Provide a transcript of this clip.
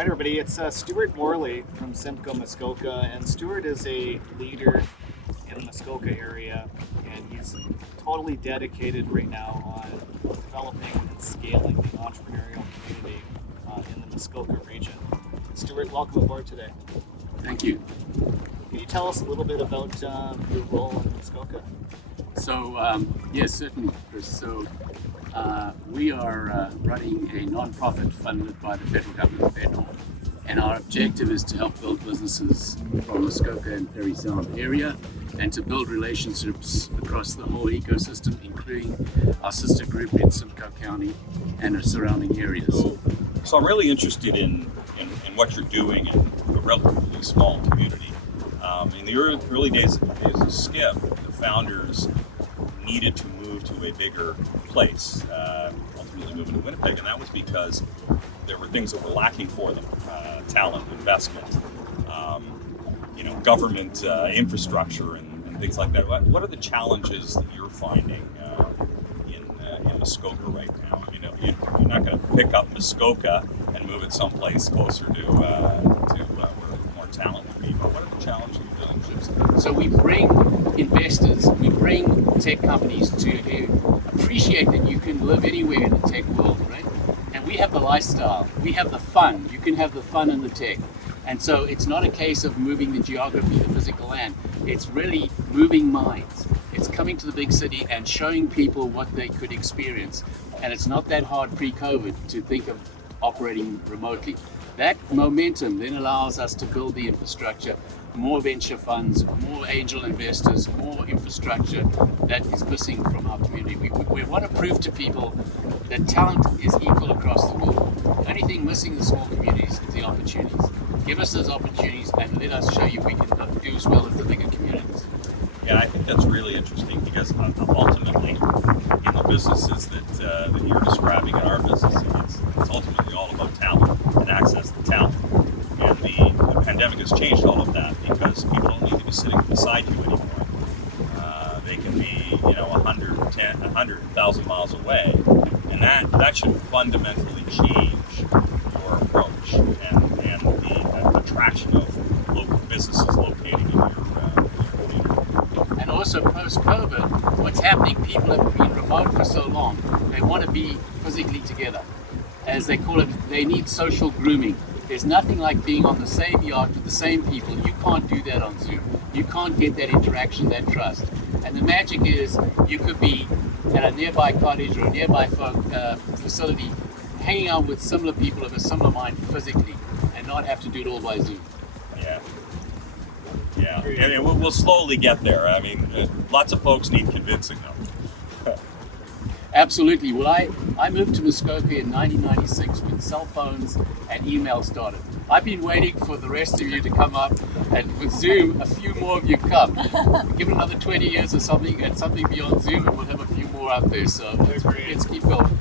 Hi everybody, it's Stuart Morley from Simcoe, Muskoka, and Stuart is a leader in the Muskoka area, and he's totally dedicated right now on developing and scaling the entrepreneurial community in the Muskoka region. Stuart, welcome aboard today. Thank you. Can you tell us a little bit about your role in Muskoka? So, yes, certainly, Chris. So, we are running a non-profit funded by the federal government, Federal, and our objective is to help build businesses from Muskoka and Perry Sound area and to build relationships across the whole ecosystem, including our sister group in Simcoe County and the surrounding areas. So I'm really interested in what you're doing in a relatively small community. In the early days of Skip, the founders needed to move to a bigger place, ultimately moving to Winnipeg, and that was because there were things that were lacking for them: talent, investment, government infrastructure, and things like that. What are the challenges that you're finding in Muskoka right now? You're not going to pick up Muskoka and move it someplace closer to where more talent would be. But what are the challenges you're dealing with? So we bring investors, we bring tech companies to appreciate that you can live anywhere in the tech world, right? And we have the lifestyle, we have the fun. You can have the fun in the tech. And so it's not a case of moving the geography, the physical land. It's really moving minds. It's coming to the big city and showing people what they could experience. And it's not that hard pre-COVID to think of operating remotely. That momentum then allows us to build the infrastructure, more venture funds, more angel investors, more infrastructure that is missing from our community. We want to prove to people that talent is equal across the world. The only thing missing in the small communities is the opportunities. Give us those opportunities and let us show you we can do as well as the bigger communities. Yeah, I think that's really interesting because ultimately, in the businesses that you're describing in our business, it's ultimately all about talent and access to talent. And the pandemic has changed all of that because people don't need to be sitting beside you anymore. They can be, 100,000 miles away, and that should fundamentally change your approach and the attraction of local businesses locating in your community. And also post-COVID, what's happening, people have been remote for so long, they want to be physically together. As they call it, they need social grooming. There's nothing like being on the same yacht with the same people. You can't do that on Zoom. You can't get that interaction, that trust. And the magic is you could be at a nearby cottage or a nearby facility hanging out with similar people of a similar mind physically and not have to do it all by Zoom. Yeah, and we'll slowly get there. I mean, lots of folks need convincing them. Absolutely. Well, I moved to Muskoka in 1996 when cell phones and email started. I've been waiting for the rest of you to come up, and with Zoom, a few more of you come. Give it another 20 years or something, and something beyond Zoom, and we'll have a few more out there. So let's keep going.